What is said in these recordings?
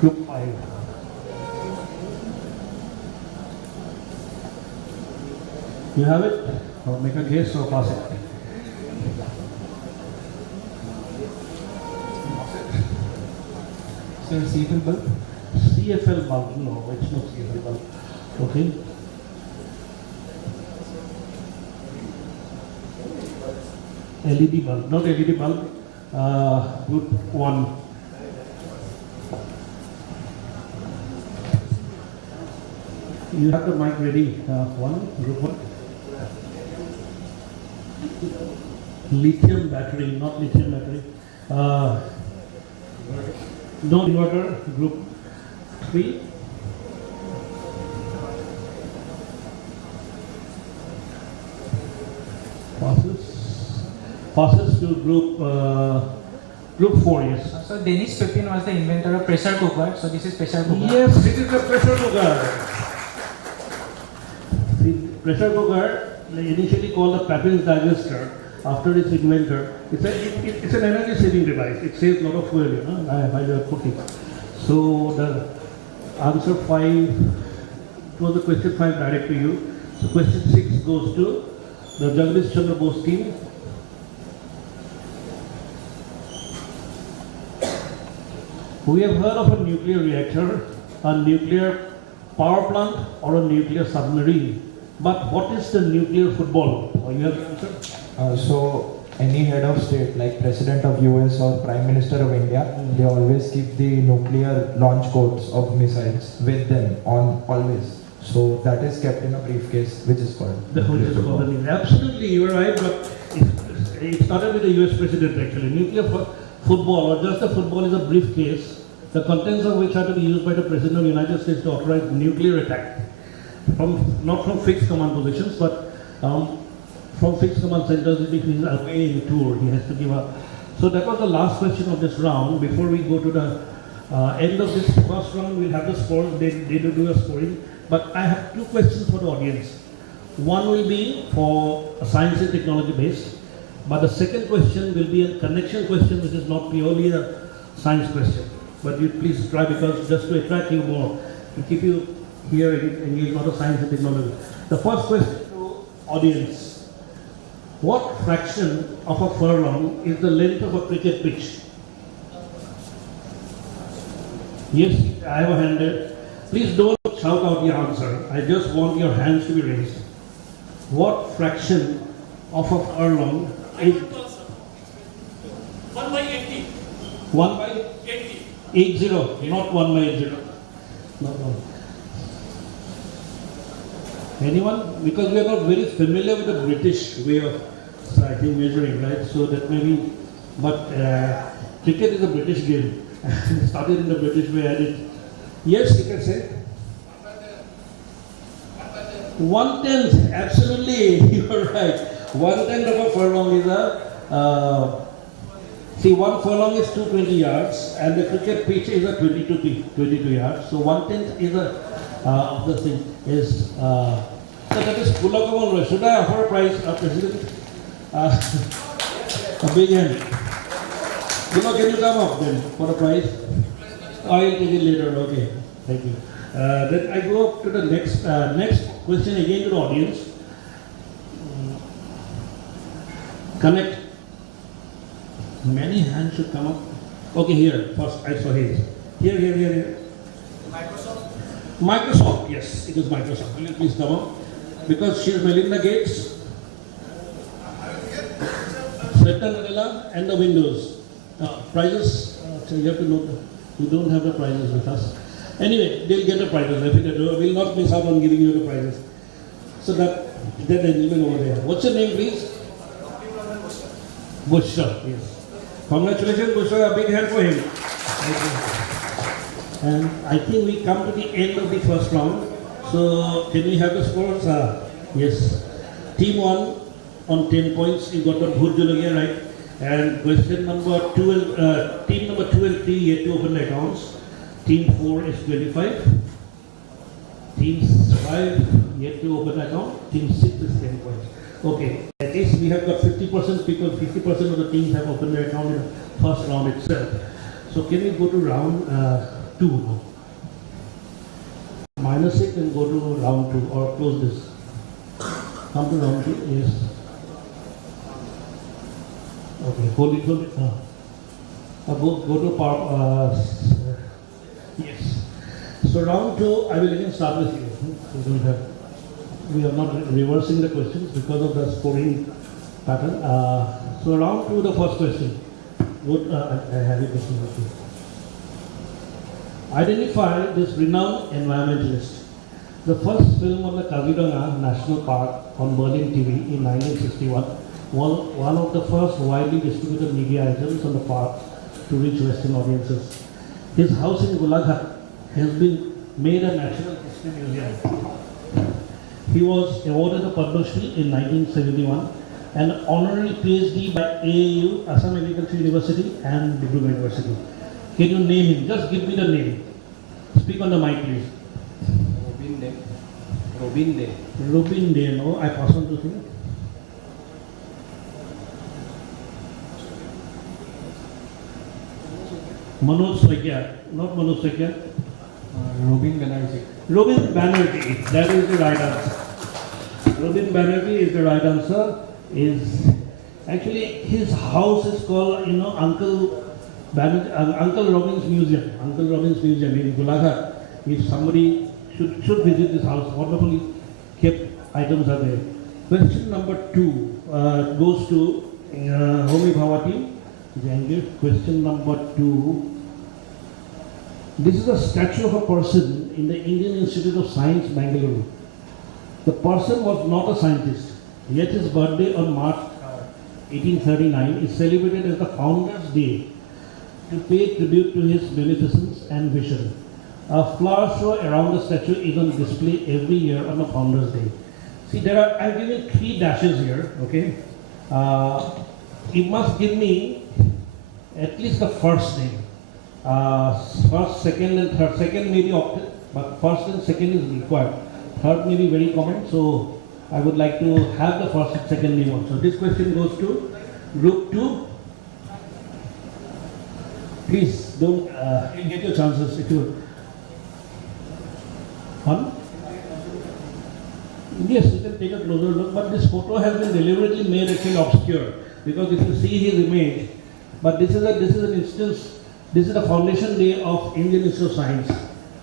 Group 5. You have it? Or make a guess or pass it? So CFL bulb? CFL bulb, no, it's not CFL bulb. Okay. LED bulb, not LED bulb, group 1. You have the mic ready, group 1. Lithium battery, not lithium battery. No inverter, group 3. Passes to group 4, yes. So Dennis Pepin was the inventor of pressure cooker. So this is pressure cooker. Yes, it is a pressure cooker. See, pressure cooker, initially called the Pepin's digester, after its inventor, it's an energy saving device. It saves a lot of fuel, while you are cooking. So the answer 5, it was the question 5 direct to you. So question 6 goes to the Jagdish Chandra Bose team. We have heard of a nuclear reactor, a nuclear power plant, or a nuclear submarine. But what is the nuclear football? You have the answer? So any head of state, like President of US or Prime Minister of India, they always keep the nuclear launch codes of missiles with them on always. So that is kept in a briefcase, which is called the nuclear football. Absolutely, you are right, but it started with the US President actually. Nuclear football, or just the football, is a briefcase, the contents of which are to be used by the President of the United States to authorize nuclear attack. Not from fixed command positions, but from fixed command centers. If he is away in tour, he has to give up. So that was the last question of this round. Before we go to the end of this first round, we'll have the scores. They do a scoring. But I have 2 questions for the audience. One will be for a science and technology based, but the second question will be a connection question, which is not purely a science question. But you please try, because just to attract you more, to keep you here engaged in science and technology. The first question to audience: what fraction of a furlong is the length of a cricket pitch? Yes, I have a hand there. Please don't shout out the answer. I just want your hands to be raised. What fraction of a furlong is 1 by 80. 1 by 80. 80, not 1 by 80. No. Anyone? Because we are not very familiar with the British way of measuring, right? So that may be, but cricket is a British game. It started in the British way, and it, yes, you can say. 1/10, absolutely, you are right. 1/10 of a furlong is see, 1 furlong is 220 yards, and the cricket pitch is a 22 yards. So 1/10 is of the thing is. So that is Pulakamal. Should I offer a prize, President? A big hand. Can you come up then for a prize? I'll take it later. Okay, thank you. Then I go up to the next question again to the audience. Connect. Many hands should come up. Okay, here first I saw his. Here. Microsoft. Yes, it is Microsoft. Will you please come up? Because she is Melinda Gates, Satya Nadella, and the Windows. Prizes. So you have to note. We don't have the prizes with us. Anyway, they'll get the prizes. We'll not miss out on giving you the prizes. So that gentleman over there. What's your name, please? Bushra. Yes. Congratulations, Bushra. A big hand for him. And I think we come to the end of the first round. So can we have the scores? Yes. Team 1 on 10 points. You got the Bhut Julagia right. And question number 2, team number 2 and 3 yet to open the accounts. Team 4 is 25. Team 5 yet to open the account. Team 6 is 10 points. Okay, at least we have got 50% people, 50% of the teams have opened their account in the first round itself. So can we go to round 2 now. Minus it and go to round 2 or close this. Come to round 2, yes. Okay, hold it. Go to part, yes. So round 2, I will again start with you. We are not reversing the questions because of the scoring pattern. So round 2, the first question. I have a question with you. Identify this renowned environmentalist. The first film on the Kaziranga National Park on Berlin TV in 1961 was one of the first widely distributed media items on the park to reach Western audiences. His house in Golaghat has been made a National History Museum. He was awarded the Padma Shri in 1971 and honorary PhD by AAU, Assam Agricultural University and Suitably University. Can you name him? Just give me the name. Speak on the mic, please. Robin Day. No, I pass on to him. Manoj Swaikya. Not Manoj Swaikya. Robin Banerjee. Robin Banerjee. That is the right answer. Robin Banerjee is the right answer. Is actually his house is called Uncle Robin's Museum. Uncle Robin's Museum in Golaghat. If somebody should visit this house, wonderfully kept items are there. Question number 2 goes to Homi Bhavati. Question number 2. This is a statue of a person in the Indian Institute of Science, Bangalore. The person was not a scientist, yet his birthday on March 1839 is celebrated as the Founder's Day to pay tribute to his beneficence and vision. A flower show around the statue is on display every year on the Founder's Day. See, I've given 3 dashes here, okay? You must give me at least the first name. First, second and third. Second may be opted, but first and second is required. Third may be very common, so I would like to have the first and second name also. This question goes to group 2. Please don't get your chances if you. One? Yes, you can take a closer look, but this photo has been deliberately made actually obscure because if you see his image, but this is an instance. This is the foundation day of Indian Institute of Science,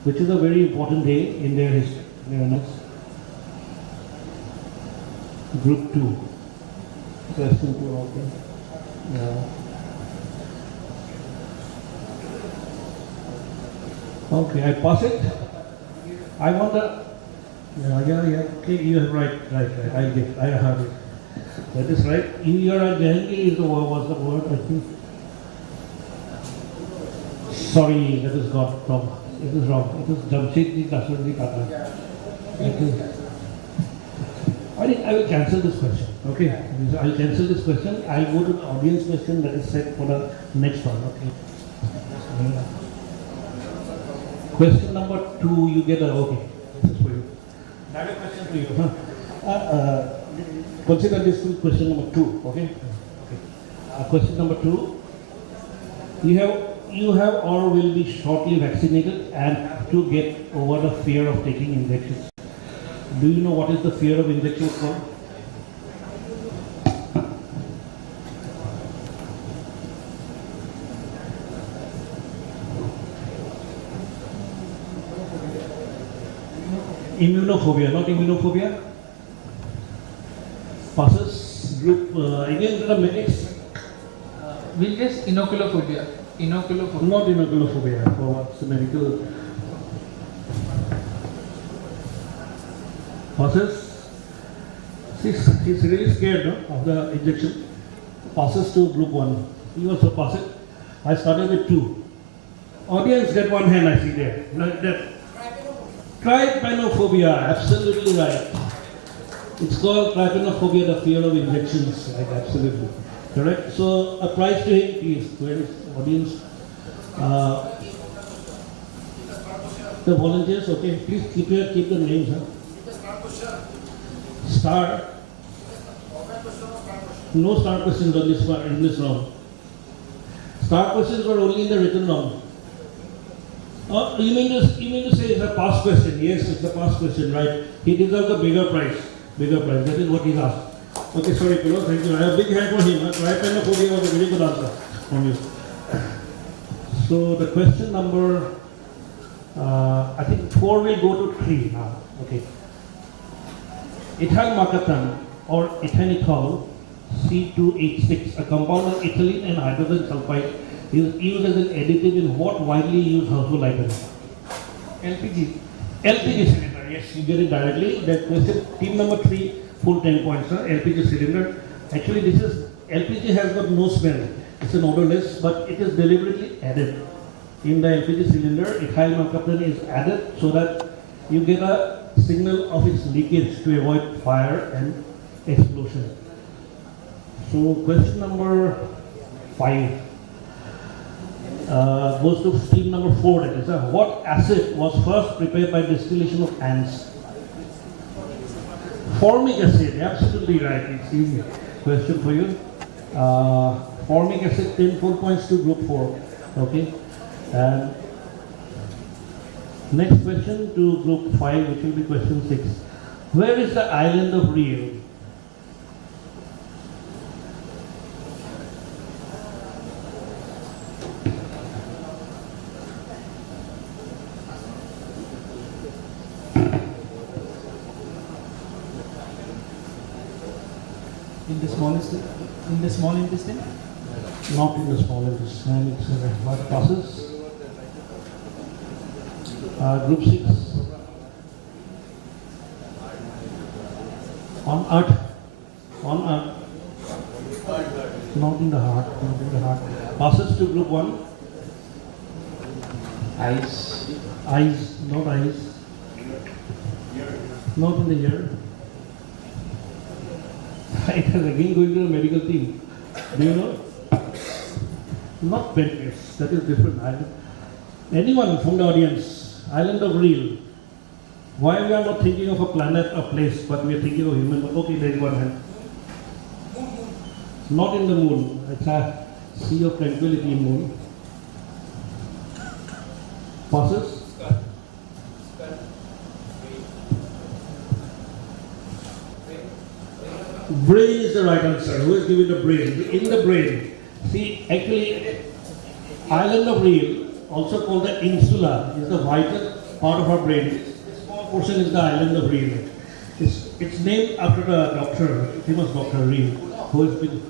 which is a very important day in their history. Group 2. Question 2, okay. Yeah. Okay, I pass it. I want the. Yeah. Okay, you are right. I heard it. That is right. You are Gaiety is the word. Was the word? I think. Sorry, that is got wrong. It is wrong. It is Jamshedji Kasturji Kata. I will cancel this question. Okay, I will cancel this question. I will go to the audience question that is set for the next one. Okay. Question number 2, you get a okay. This is for you. Another question for you. Consider this question number 2. Okay. Question number 2. You have or will be shortly vaccinated and have to get over the fear of taking injections. Do you know what is the fear of injections called? Immunophobia, not immunophobia. Passes group again there are medics. We'll just inoculophobia. Not inoculophobia. For what's the medical? Passes. He's really scared of the injection. Passes to group 1. You also pass it. I started with 2. Audience, get one hand I see there. Trypanophobia, absolutely right. It's called trypanophobia, the fear of injections. Right, absolutely. Correct? So, a prize to him, please. Where is the audience? The volunteers, okay. Please keep the names. Huh? Star. No star questions on this in this round. Star questions were only in the written round. You mean to say it's a past question? Yes, it's a past question, right? He deserves a bigger prize. Bigger prize. That is what he's asked. Okay, sorry, Pilo. Thank you. I have a big hand for him. Right hand of was a very good answer from you. So the question number, I think 4 will go to 3 now. Okay. Ethyl mercaptan or ethanetol C2H6, a compound of ethylene and hydrogen sulfide, is used as an additive in what widely used household item? LPG. LPG cylinder. Yes, you get it directly. That question, team number 3, full 10 points. LPG cylinder. Actually, this is LPG has got no smell. It's an odorless, but it is deliberately added. In the LPG cylinder, ethyl mercaptan is added so that you get a signal of its leakage to avoid fire and explosion. So question number 5 goes to team number 4. That is, what acid was first prepared by distillation of ants? Formic acid. Absolutely right. It's easy. Question for you. Formic acid, 10 full points to group 4. Okay. And next question to group 5, which will be question 6. Where is the island of Rio? In the small intestine? Not in the small intestine. It's what passes. Group 6. On Earth. On Earth. Not in the heart. Not in the heart. Passes to group 1. Eyes. Eyes. Not eyes. Not in the ear. It is again going to the medical team. Do you know? Not pancreas. That is different. Anyone from the audience? Island of Reel. Why we are not thinking of a planet, a place, but we are thinking of human? Okay, there is one hand. Not in the moon. It's a sea of tranquility in moon. Passes. Brain is the right answer. Who is giving the brain? In the brain. See, actually, island of Reel, also called the insula, is the vital part of our brain. This small portion is the island of Reel. It's named after a doctor, famous Dr. Reel, who has been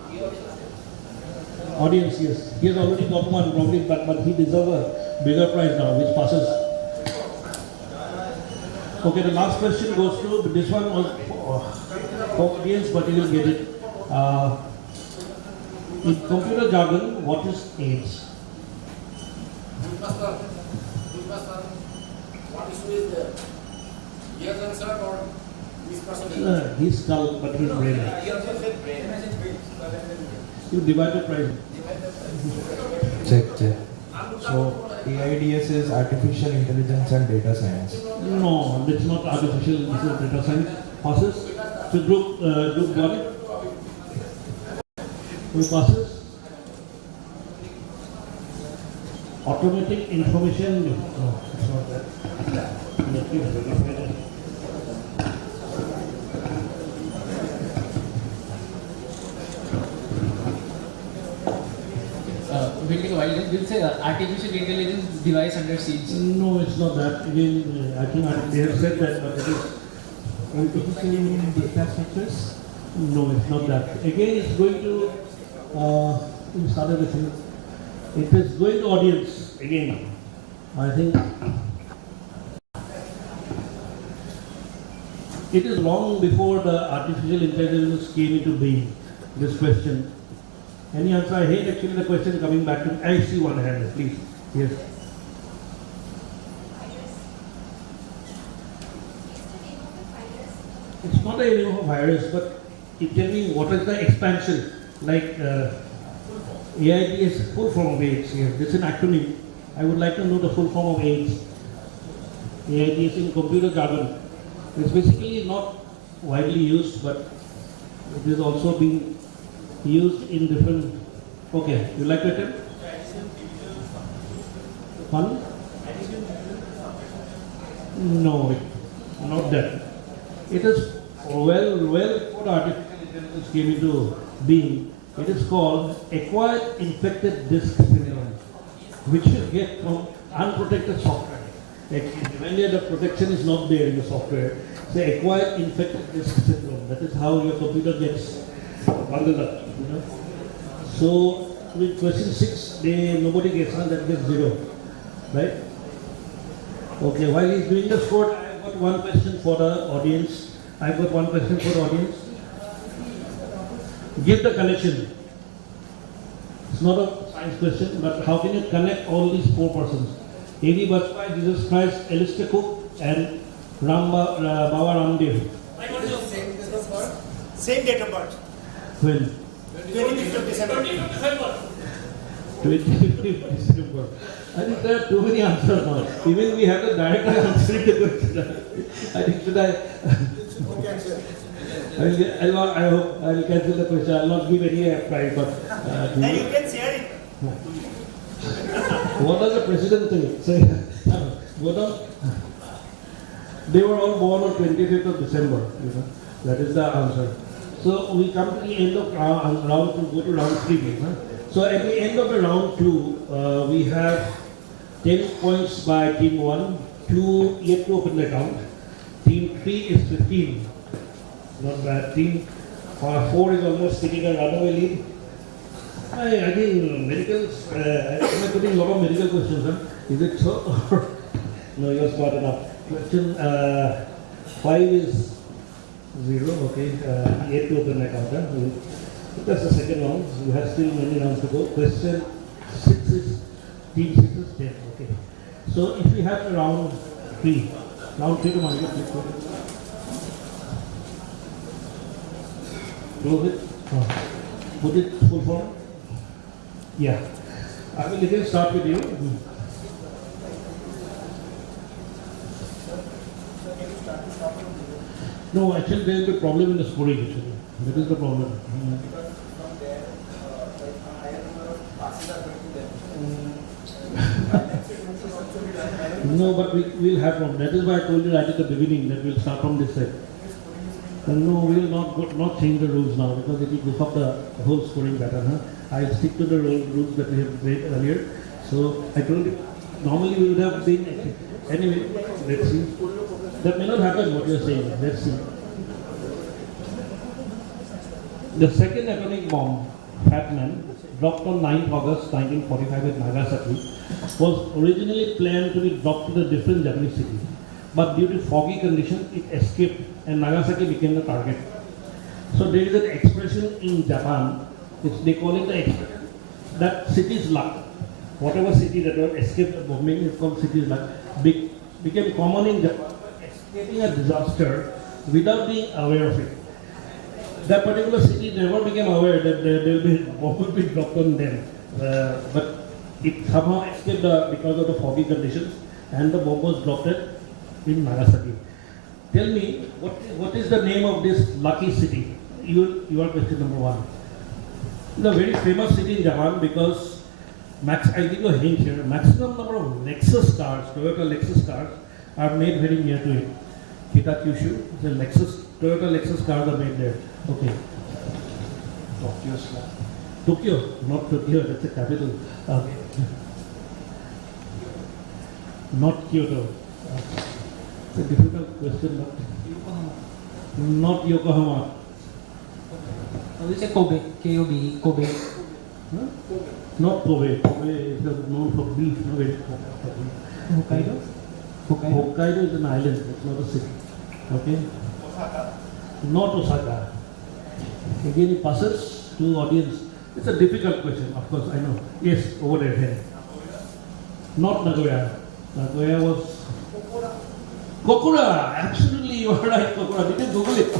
audience. Yes, he has already got one probably, but he deserves a bigger prize now, which passes. Okay, the last question goes to this one was for audience, but you will get it. In computer jargon, what is AIDS? What issue is there? He has answered or this person? His skull, but his brain. He also said brain. You divided prize. Check. So AIDS is artificial intelligence and data science. No, it's not artificial. This is data science. Passes to group 1. Who passes? Automatic information. No, it's not that. We'll say artificial intelligence device under siege. No, it's not that. Again, I think they have said that, but it is artificial data structures. No, it's not that. Again, it's going to. We started with it. It is going to audience again. I think it is long before the artificial intelligence came into being. This question. Any answer? I hate actually the question coming back to me. I see one hand, please. Yes. It's not a name of a virus, but it tell me what is the expansion. Like AID is full form of AIDS. Yes, this is an acronym. I would like to know the full form of AIDS. AID is in computer jargon. It's basically not widely used, but it is also being used in different. Okay, you like that term? One? No, not that. It is well before artificial intelligence came into being. It is called acquired infected disk syndrome, which you get from unprotected software. When the protection is not there in the software, say acquired infected disk syndrome. That is how your computer gets bundled up. You know. So with question 6, nobody gets one, that gets 0, right? Okay. While he's doing the score, I've got one question for the audience. Give the connection. It's not a science question, but how can you connect all these 4 persons? A.V. Bajpayee, Jesus Christ, Alistair Cook, and Baba Ramdev. Same date of birth. When? 25th of December. 25th December. I think there are too many answers now. Even we have the director answering the question. I think should I? I hope I will cancel the question. I will not give any prize, but. Then you can share it. What does the president think? Say, what on? They were all born on 25th of December. You know, that is the answer. So we come to the end of round 2. Go to round 3. Huh? So at the end of the round 2, we have 10 points by team 1, 2 yet to open the account. Team 3 is 15. Not bad. Team 4 is almost taking a runaway lead. I think medicals, I'm putting a lot of medical questions. Huh? Is it so? No, you're smart enough. Question 5 is 0. Okay. Yet to open the account. Huh? That's the second round. You have still many rounds to go. Question 6 is team 6 is 10. Okay. So if we have the round 3 to market, please go ahead. Close it. Put it full form. Yeah. I will again start with you. No, actually there is a problem in the scoring actually. That is the problem. No, but we will have problem. That is why I told you right at the beginning that we will start from this side. No, we will not change the rules now because it will goof up the whole scoring pattern. Huh? I'll stick to the rules that we have made earlier. So I told you, normally we would have been, anyway, let's see. That may not happen what you are saying, let's see. The second atomic bomb, Fat Man, dropped on 9th August 1945 at Nagasaki, was originally planned to be dropped to a different Japanese city. But due to foggy conditions, it escaped and Nagasaki became the target. So there is an expression in Japan, they call it the expression, that city's luck. Whatever city that was escaped the bombing is called city's luck, became common in Japan, escaping a disaster without being aware of it. That particular city never became aware that bomb will be dropped on them. But it somehow escaped because of the foggy conditions and the bomb was dropped in Nagasaki. Tell me, what is the name of this lucky city? Your question number 1. It's a very famous city in Japan because, I'll give you a hint here, maximum number of Lexus cars, Toyota Lexus cars, are made very near to it. Kita-Kyushu, the Toyota Lexus cars are made there. Okay. Tokyo, not Tokyo, that's the capital. Okay. Not Kyoto. It's a difficult question, but not Yokohama. We say Kobe, K-O-B, Kobe. Huh? Not Kobe. Kobe is known for beef. No, very Hokkaido? Hokkaido is an island. It's not a city. Okay. Osaka. Not Osaka. Again, it passes to audience. It's a difficult question, of course. I know. Yes, over there. Here. Not Nagoya. Nagoya was Kokura. Absolutely, you are right. Kokura. Did you Google it?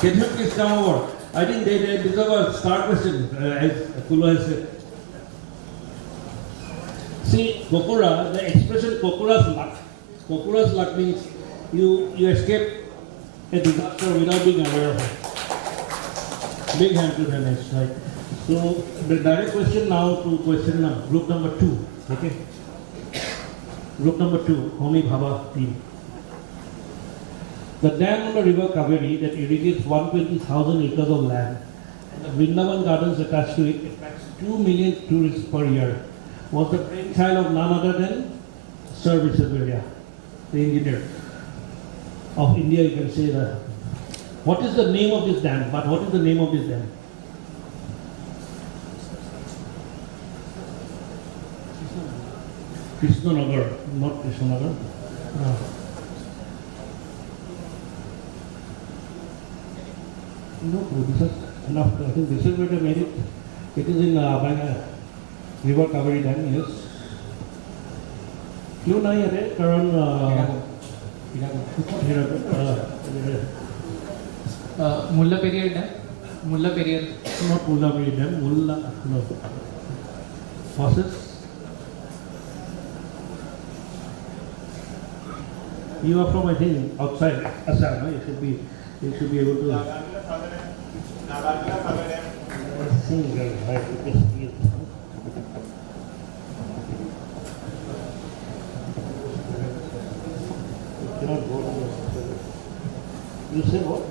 Can you please come over? I think they deserve a star question, as Kulu has said. See, Kokura, the expression Kokura's luck. Kokura's luck means you escape a disaster without being aware of it. Big hand to Ganesh, right? So the direct question now to question group number 2. Okay. Group number 2, Homi Bhabha team. The dam on the river Kaveri that irrigates 120,000 acres of land and the Vrindavan gardens attached to it attracts 2 million tourists per year was the brainchild of none other than Sir Suitably, the engineer of India, you can say that. What is the name of this dam? But what is the name of this dam? Krishnanagar, not Krishnanagar. No. No, this is enough. I think this is where they made it. It is in River Kaveri Dam, yes. क्यों नहीं है कारण Mulla Periyar Dam. Mulla Periyar. not Mulla Periyar Dam, Mulla, no. Process. You are from, I think, outside Assam, right? You should be able to. Single, right? You cannot go to the. You say what?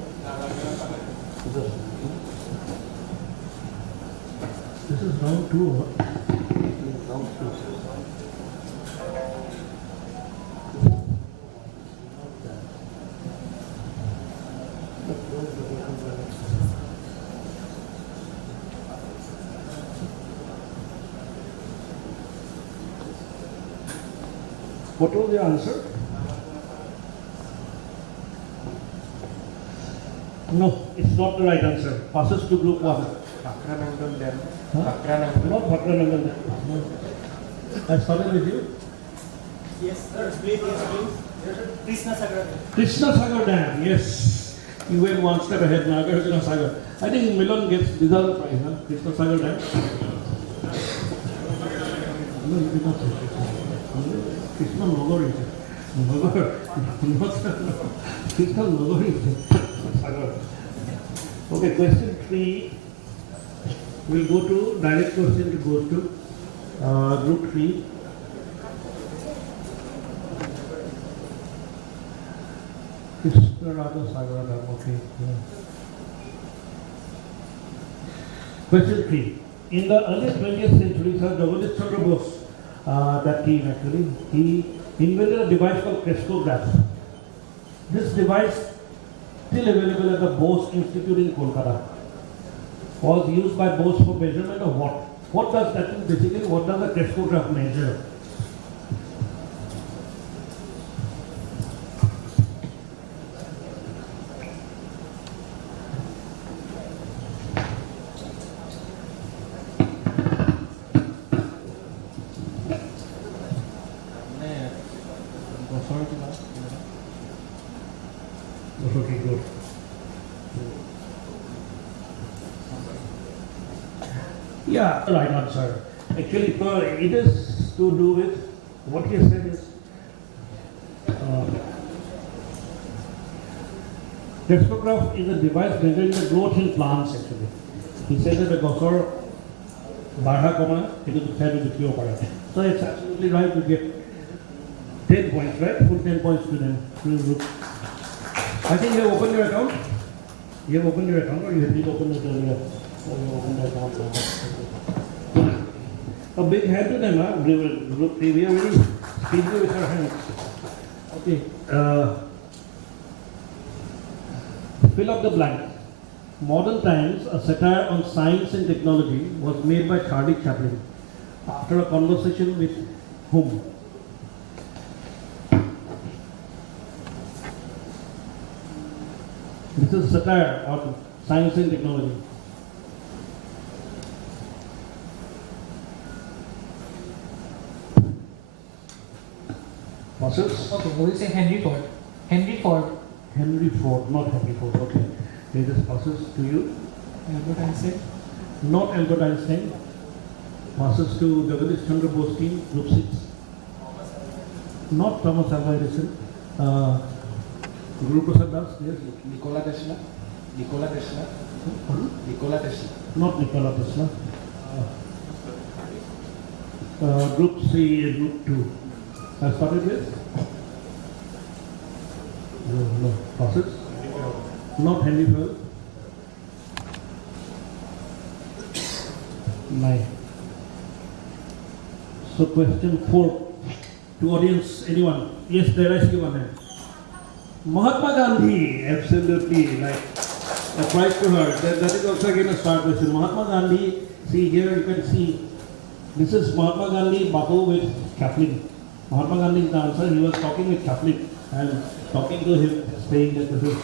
This is round 2. Round 2. What was the answer? No, it's not the right answer. Passes to group 1. Bhakranangal Dam. Huh? Not Bhakranangal. No. I started with you. Yes, sir. Please, yes, please. Krishna Sagar. Krishna Sagar Dam, yes. You went one step ahead, Nagarjuna Sagar. I think Milan gets deserved prize, huh? Krishna Sagar Dam. No, you did not say Krishna Nagar is it. Nagar, not Krishna Nagar is it. Sagar. Okay, question 3. We'll go to direct question. It goes to group 3. Krishna Radha Sagar Dam. Okay. Yeah. Question 3. In the early 20th century, Sir Jagadish Chandra Bose, that team actually, he invented a device called crescograph. This device, still available at the Bose Institute in Kolkata, was used by Bose for measurement of what? What does that mean? Basically, what does a crescograph measure? Okay, good. Yeah, right answer. Actually, it is to do with what he said is crescograph is a device measuring the growth in plants actually. He said that the gosor barha koma, it is fair with the para. So it's absolutely right to get 10 points, right? Full 10 points to them. I think you have opened your account. You have opened your account or you have opened it earlier? Or you opened the account. A big hand to them, huh? Group 3, we are very speedy with our hands. Okay. Fill up the blank. Modern Times, a satire on science and technology, was made by Charlie Chaplin after a conversation with whom? This is satire on science and technology. Passes? Okay, we will say Henry Ford. Henry Ford. Henry Ford, not Henry Ford. Okay. It is passes to you. Albert Einstein. Not Albert Einstein. Passes to Jagadish Chandra Bose team, group 6. Not Thomas Alva Edison. Guru Prasad Das, yes. Nikola Tesla. Nikola Tesla. Pardon? Nikola Tesla. Not Nikola Tesla. Group C, group 2. I started with? No. Process? Not handy fuel. 9. So question 4 to audience, anyone? Yes, there I see one hand. Mahatma Gandhi, absolutely, like a prize to her. That is also again a star question. Mahatma Gandhi, see here you can see, this is Mahatma Gandhi Bapu with Chaplin. Mahatma Gandhi is the answer. He was talking with Chaplin and talking to him, saying that this is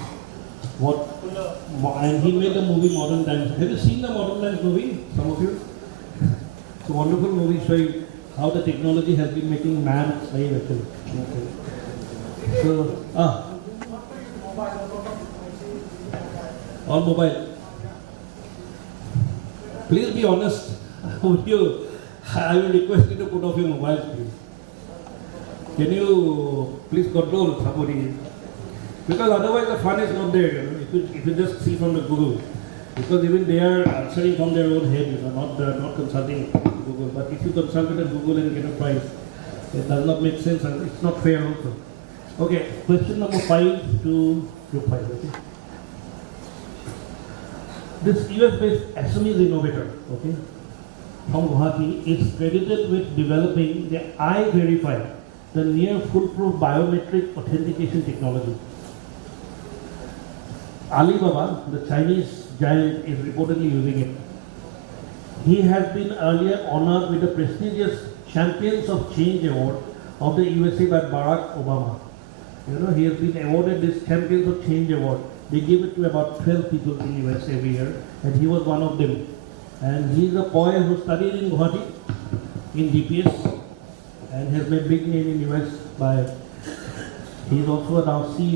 what, and he made the movie Modern Times. Have you seen the Modern Times movie? Some of you? It's a wonderful movie showing how the technology has been making man slave actually. Okay. So, all mobile. Please be honest. Would you? I will request you to put off your mobile, please. Can you please control somebody? Because otherwise the fun is not there. You know? If you just see from the Google, because even they are answering from their own head, you know, not consulting Google. But if you consult with Google and get a prize, it does not make sense and it's not fair also. Okay, question number 5 to 5. Okay. This US-based Assamese innovator, okay, from Guwahati is credited with developing the I-Verify, the near foolproof biometric authentication technology. Alibaba, the Chinese giant, is reportedly using it. He has been earlier honored with the prestigious Champions of Change Award of the USA by Barack Obama. You know, he has been awarded this Champions of Change Award. They give it to about 12 people in the US every year, and he was one of them. And he is a boy who studied in Guwahati, in DPS, and has made big name in US by, he is also now CEO